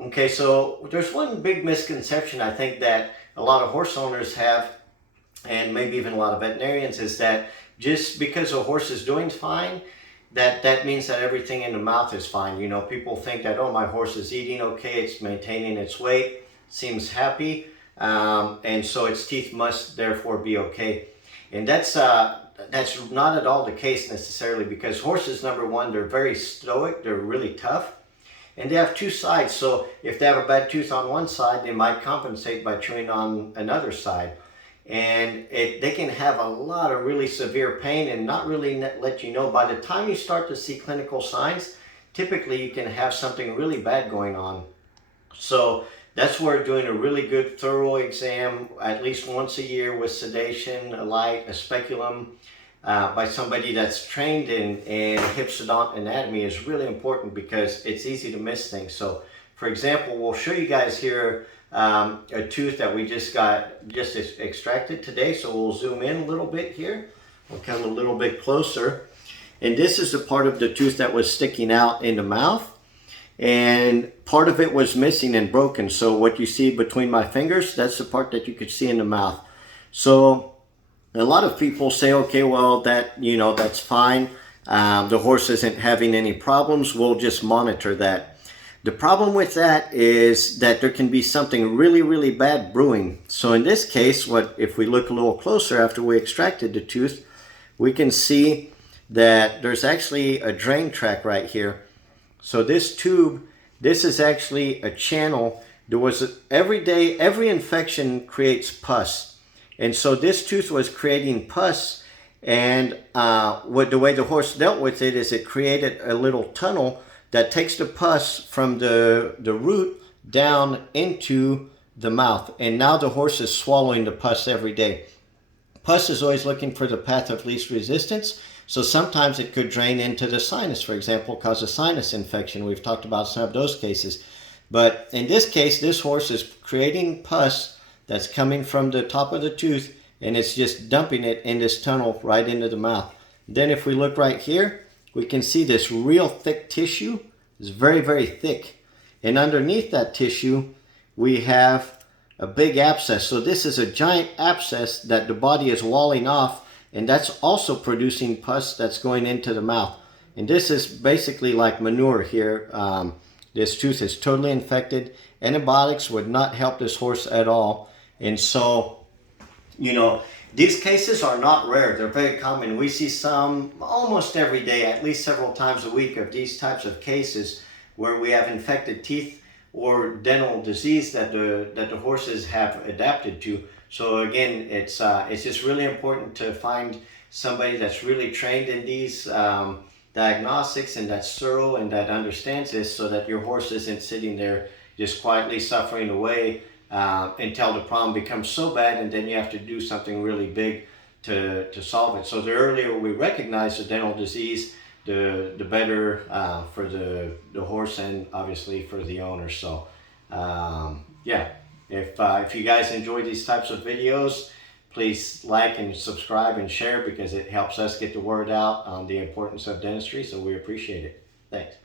Okay, so there's one big misconception I think that a lot of horse owners have, and maybe even a lot of veterinarians, is that just because a horse is doing fine, that means that everything in the mouth is fine. You know, people think that, oh, my horse is eating okay, it's maintaining its weight, seems happy, and so its teeth must therefore be okay. And that's not at all the case necessarily, because horses, number one, they're very stoic, they're really tough, and they have two sides. So if they have a bad tooth on one side, they might compensate by chewing on another side. And they can have a lot of really severe pain and not really let you know. By the time you start to see clinical signs, typically you can have something really bad going on. So that's where doing a really good thorough exam at least once a year with sedation, a light, a speculum, by somebody that's trained in hypsodont anatomy is really important, because it's easy to miss things. So for example, we'll show you guys here a tooth that we just extracted today. So we'll zoom in a little bit here. We'll come a little bit closer. And this is the part of the tooth that was sticking out in the mouth. And part of it was missing and broken. So what you see between my fingers, that's the part that you could see in the mouth. So a lot of people say, okay, well, that's fine. The horse isn't having any problems. We'll just monitor that. The problem with that is that there can be something really, really bad brewing. So in this case, if we look a little closer after we extracted the tooth, we can see that there's actually a drain track right here. So this tube, this is actually a channel. Every infection creates pus. And so this tooth was creating pus, and the way the horse dealt with it is it created a little tunnel that takes the pus from the root down into the mouth. And now the horse is swallowing the pus every day. Pus is always looking for the path of least resistance. So sometimes it could drain into the sinus, for example, cause a sinus infection. We've talked about some of those cases. But in this case, this horse is creating pus that's coming from the top of the tooth, and it's just dumping it in this tunnel right into the mouth. Then if we look right here, we can see this real thick tissue. It's very, very thick. And underneath that tissue, we have a big abscess. So this is a giant abscess that the body is walling off, and that's also producing pus that's going into the mouth. And this is basically like manure here. This tooth is totally infected. Antibiotics would not help this horse at all. And so, these cases are not rare. They're very common. We see some almost every day, at least several times a week, of these types of cases where we have infected teeth or dental disease that the horses have adapted to. So again, it's just really important to find somebody that's really trained in these diagnostics, and that's thorough and that understands this, so that your horse isn't sitting there just quietly suffering away until the problem becomes so bad, and then you have to do something really big to solve it. So the earlier we recognize the dental disease, the better for the horse, and obviously for the owner. So yeah, if you guys enjoy these types of videos, please like and subscribe and share, because it helps us get the word out on the importance of dentistry. So we appreciate it. Thanks.